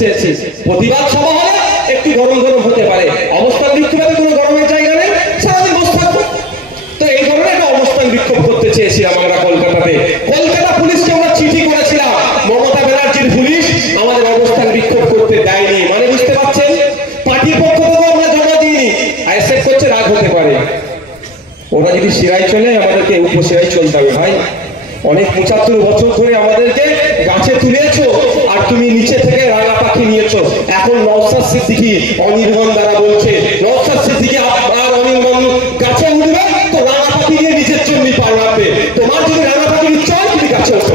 চেয়েছি। প্রতিবাদ সভা হলে একটু গরম গরম হতে পারে, অবস্থান বিক্ষোভে কোনো গরমের জায়গা নেই, সারাদিন বসে থাকবো। তো এই ধরনের একটা অবস্থান বিক্ষোভ করতে চেয়েছিলাম আমরা কলকাতাতে। কলকাতা পুলিশকে আমরা চিঠি করেছিলাম, মমতা ব্যানার্জির পুলিশ আমাদের অবস্থান বিক্ষোভ করতে দেয়নি। মানে বুঝতে পারছেন, পার্টির পক্ষ থেকে আমরা জমা দিইনি, আইএসএফ করছে, রাগ হতে পারে। ওরা যদি শিরায় চলে, আমাদেরকে উপশিরায় চলতে হবে। ভাই, অনেক 75 বছর ধরে আমাদেরকে গাছে তুলেছো, আর তুমি নিচে থেকে রাঙা পাখি নিয়েছো। এখন নওশাদ সিদ্দিকী অনির্বাণ দ্বারা বলছে, নওশাদ সিদ্দিকী আর অনির্বাণ গাছে উঠবে তো রাঙা পাখি দিয়ে নিচের জন্য পার মারবে। তোমার যদি রাঙা পাখি নিচ্ছে তুমি গাছে ওঠো।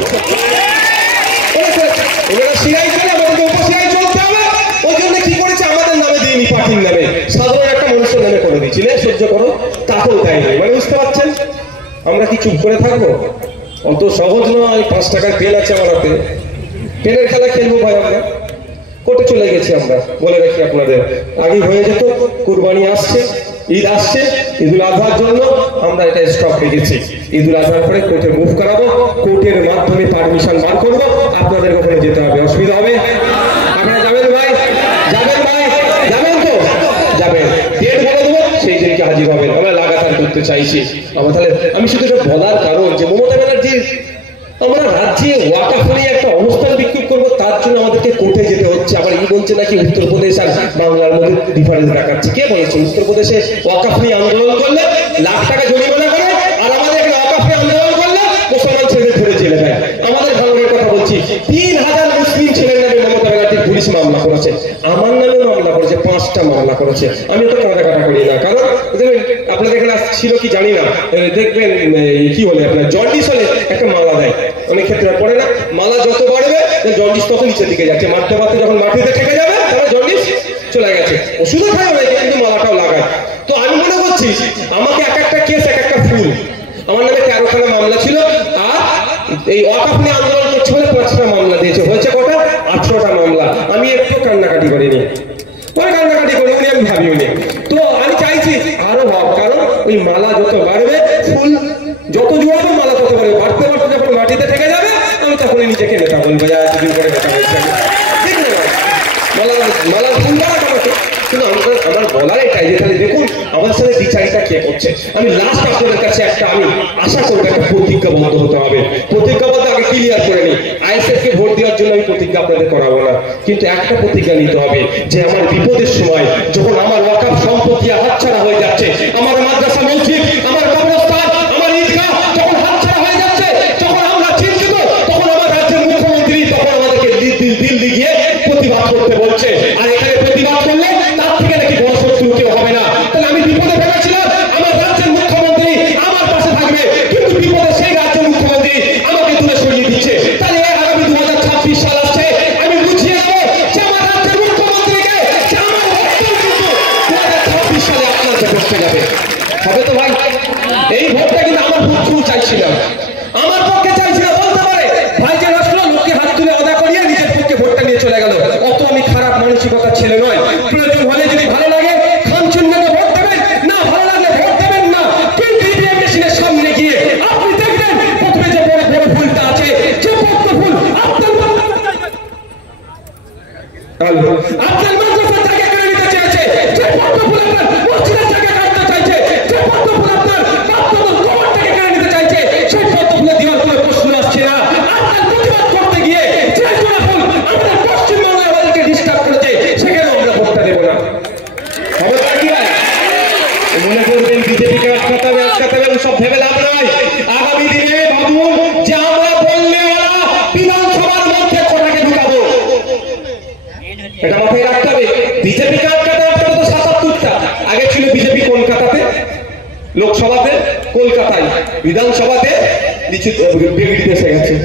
ওরা শিরায় চলে, আমাদেরকে উপশিরায় চলতে হবে। ওই জন্য কি করেছে, আমাদের নামে দিইনি, পার্টির নামে, সাধারণ একটা মানুষের নামে করে দিয়েছিলে, সহ্য করো, তাকেও দেয়নি। মানে বুঝতে পারছেন, আমরা কি চুপ করে থাকবো? অত সহজ নয়। 5 টাকার পেন আছে আমার হাতে, পেনের খেলা খেলবো ভাই। আমরা কোর্টে চলে গেছি, আমরা বলে রাখি আপনাদের, আগে হয়ে যেত। কুরবানি আসছে, ঈদ আসছে, ঈদুল আজহার জন্য আমরা এটা স্টক রেখেছি। ঈদুল আজহার পরে কোর্টে মুভ করাবো, কোর্টের মাধ্যমে পারমিশন বার করবো, আপনাদের ওখানে যেতে হবে। অসুবিধা হবে? আপনারা যাবেন ভাই? যাবেন ভাই? যাবেন তো? যাবেন। ডেট বলে দেবো, সেই দিনকে হাজির হবেন। আমরা লাগাতার করতে চাইছি। আমার তাহলে আমি শুধু এটা বলার কারণ যে মমতা ব্যানার্জির আমরা রাজ্যে ওয়াকফ নিয়ে একটা অবস্থান বিক্ষোভ করবো, তার জন্য আমাদেরকে কোর্টে যেতে হচ্ছে। আবার এই বলছে নাকি উত্তরপ্রদেশ আর বাংলার মধ্যে ডিফারেন্স দেখাচ্ছে। কে বলেছে? উত্তরপ্রদেশে ওয়াকফ নিয়ে আন্দোলন করলে লাখ টাকা জরিমানা করে, আর আমাদের ওয়াকফ নিয়ে আন্দোলন করলে মুসলমান ছেলে ধরে জেলে দেয়। আমাদের ভাঙনের কথা বলছি, 3000 মুসলিম ছেলের নামে মমতা ব্যানার্জির পুলিশ মামলা করেছে, আমার নামে মামলা করেছে, 5টা মামলা করেছে। আমি তো কাটা করি না, কারণ দেখবেন আপনাদের এখানে ছিল কি জানি না, দেখবেন কি বলে আপনার জন্ডিস হলে একটা মালা দেয়, অনেক ক্ষেত্রে পড়ে না, মালা যত বাড়বে জন্ডিস তত নিচের দিকে যাচ্ছে। মারতে মারতে যখন মাটিতে ঠেকে যাবে তখন জন্ডিস চলে গেছে। ওষুধও খাওয়াবে কিন্তু মালাটাও লাগায়। তো আমি মনে করছি আমাকে এক একটা কেস এক একটা ফুল, আমার নামে 13খানা মামলা ছিল, আর এই ওয়াকফ নিয়ে আন্দোলন করছে বলে 5টা মামলা দিয়েছে। হয়েছে কটা? 18টা মামলা। আমি একটু কান্নাকাটি করিনি, ওই কান্নাকাটি করে উনি আমি ভাবিনি। তো আমি চাইছি আরো ভাব, কারণ ওই মালা যত বাড়বে, ফুল যত জোড়াবে, মালা তত বাড়বে। বাড়তে বাড়তে যখন মাটিতে ঠেকে যাবে, আমি তখনই নিজেকে নেতা বলবো, যা এতদিন করে নেতা হয়েছে। ঠিক না? মালা ফুল বাড়া কামাতে। কিন্তু আমার বলার এটাই যে তাহলে দেখুন আমার সাথে বিচারিতা কে করছে। আমি লাস্ট আপনাদের কাছে একটা আমি আশা করবো, একটা প্রতিজ্ঞাবদ্ধ হতে হবে। প্রতিজ্ঞাবদ্ধ আগে ক্লিয়ার করে নিই। আইএসএফ কে ভোট দেওয়ার জন্য আমি প্রতিজ্ঞা আপনাদের করাবো না, কিন্তু একটা প্রতিজ্ঞা নিতে হবে যে আমার বিপদের সময়, যখন আমার ওয়াকফ সম্পত্তি হাতছাড়া হয়ে যাচ্ছে, আমার মাদ্রাসা মসজিদ, আমার কবরস্থান, আমার ঈদগাহ যখন হাতছাড়া হয়ে যাচ্ছে, যখন আমরা চিন্তিত, তখন আমার রাজ্যের মুখ্যমন্ত্রী তখন আমাদেরকে দিল্লি গিয়ে প্রতিবাদ করতে বলছে। আর এখানে প্রতিবাদ করলে তার থেকে নাকি বড় শত্রু কেউ হবে না। তাহলে আমি বিপদে ফেলেছিলাম, আমার রাজ্যের মুখ্যমন্ত্রী আমার পাশে থাকবে, কিন্তু বিপদে সেই রাজ্যের মুখ্যমন্ত্রী আমাকে তুলে সরিয়ে দিচ্ছে। তাহলে আগামী 2026 সাল আসছে, আমি বুঝিয়ে দেবো যে আমার রাজ্যের মুখ্যমন্ত্রীকে যে আমার ভোট কিন্তু 2026 সালে আপনার বসতে যাবে। হবে তো ভাই? এই ভোটটা কিন্তু আমার পক্ষেও চাইছিলাম, আমার পক্ষে চাইছিলাম। বলতে পারে ভাই যে আসলো, লোককে হাত তুলে অদা করিয়ে নিজের পক্ষে ভোটটা নিয়ে চলে গেল। অত আমি খারাপ মানসিকতার ছেলে নয়। প্রয়োজন হলে যদি ভালো লাগে খামচুন্নাকে ভোট দেবেন, না ভালো লাগলে ভোট দেবেন না, কিন্তু ইভিএম মেশিনের সামনে গিয়ে আপনি দেখবেন প্রথমে যে বড় বড় ভুলটা আছে, যে পদ্ম ফুল আপনার মাদ্রাসার জায়গা কেড়ে নিতে চেয়েছে, যে পদ্ম ফুল আপনার মসজিদের জায়গা কাটতে চাইছে, যে পদ্ম ফুল আপনার বাথরুমের কভারটাকে কেড়ে নিতে চাইছে, সেই পদ্ম ফুলের দেওয়ার কোনো প্রশ্ন আসছে না। আপনার প্রতিবাদ করতে গিয়ে যে জোড়া ফুল আমাদের পশ্চিমবঙ্গে আমাদেরকে ডিস্টার্ব করেছে, সেখানে আমরা ভোটটা দেবো না। খবর কি ভাই? মনে করবেন বিজেপিকে আটকাতে হবে, সব ভেবে লাভ নয়। আগামী দিনে ভাবুন যে আমরা বললে ওরা বিধানসভার মধ্যে কোটাকে ঢুকাবো, এটা মাথায় রাখতে হবে। বিজেপিকে আটকাতে তো 77টা, আগে ছিল বিজেপি কলকাতাতে, লোকসভাতে কলকাতায়, বিধানসভাতে বেগড়িতে এসে গেছে।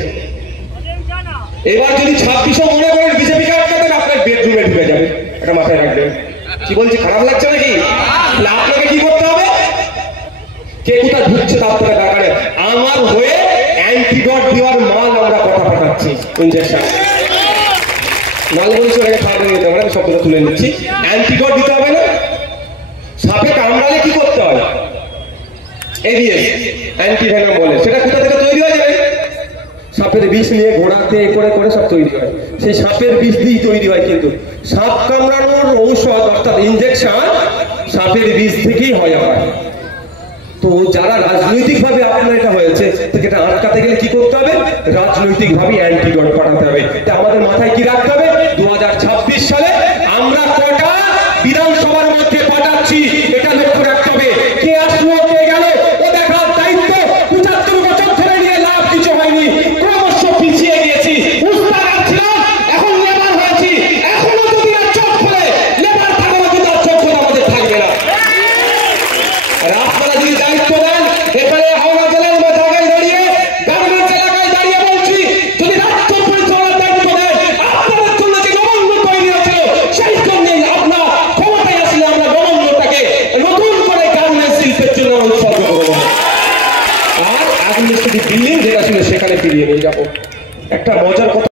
এবার যদি 26 মনে করেন বিজেপিকে আটকাতে, আপনার বেডরুমে ঢুকে যাবে, এটা মাথায় রাখবেন। কি বলছি, খারাপ লাগছে নাকি? আপনাকে কি করতে হবে? কে কোথায় ঢুকছে তার থেকে টাকা নেই। আমার হয়ে অ্যান্টিডট দেওয়ার মাল আমরা কথা পাঠাচ্ছি, ইনজেকশন মাল বলছি, ওটাকে খাওয়াতে নিতে হবে। আমি শব্দটা তুলে নিচ্ছি। অ্যান্টিডট দিতে হবে না? সাপে কামড়ালে কি করতে হয়? এডিএস, অ্যান্টিভেনম বলে। সেটা কোথা থেকে তৈরি হয়ে যাবে? সাপের বিষ নিয়ে ঘোড়াতে করে করে সব তৈরি হয়, সেই সাপের বিষ দিয়েই তৈরি হয়। কিন্তু সাপ কামড়ানোর ঔষধ অর্থাৎ ইনজেকশন সাপের বিষ থেকেই হয় আমার। তো যারা রাজনৈতিকভাবে আপনার এটা হয়েছে, এটা আটকাতে গেলে কি করতে হবে? রাজনৈতিকভাবে অ্যান্টিডোট পাঠাতে হবে। তা আমাদের মাথায় কি রাখতে হবে? 2026 সালে আমরা কটা বিধানসভার মধ্যে পাঠাচ্ছি এটা লক্ষ্য রাখতে হবে। কে আসলো কে গেল ও দেখার দায়িত্ব 75 বছর ধরে নিয়ে লাভ কিছু হয়নি, ক্রমশ পিছিয়ে গিয়েছি। এখন লেবার হয়েছি, এখনো যদি না চোখ খোলে লেবার থাকবে, কিন্তু আর চোখ খোলা আমাদের থাকবে না। আর আপনারা যদি দায়িত্ব দেন, এখানে হাওড়া জেলার জায়গায় দাঁড়িয়ে গার্মেন্টস এলাকায় দাঁড়িয়ে বলছি, যদি রাষ্ট্র পরিচালনার দায়িত্ব দেন, আপনাদের জন্য যে নবান্ন তৈরি হয়েছিল সেই জন্যই আপনার ক্ষমতায় আসলে আমরা নবান্নটাকে নতুন করে গার্মেন্টস শিল্পের জন্য উৎসর্গ করবো। আর অ্যাডমিনিস্ট্রেটিভ বিল্ডিং যেটা ছিল সেখানে ফিরিয়ে নিয়ে যাবো। একটা মজার কথা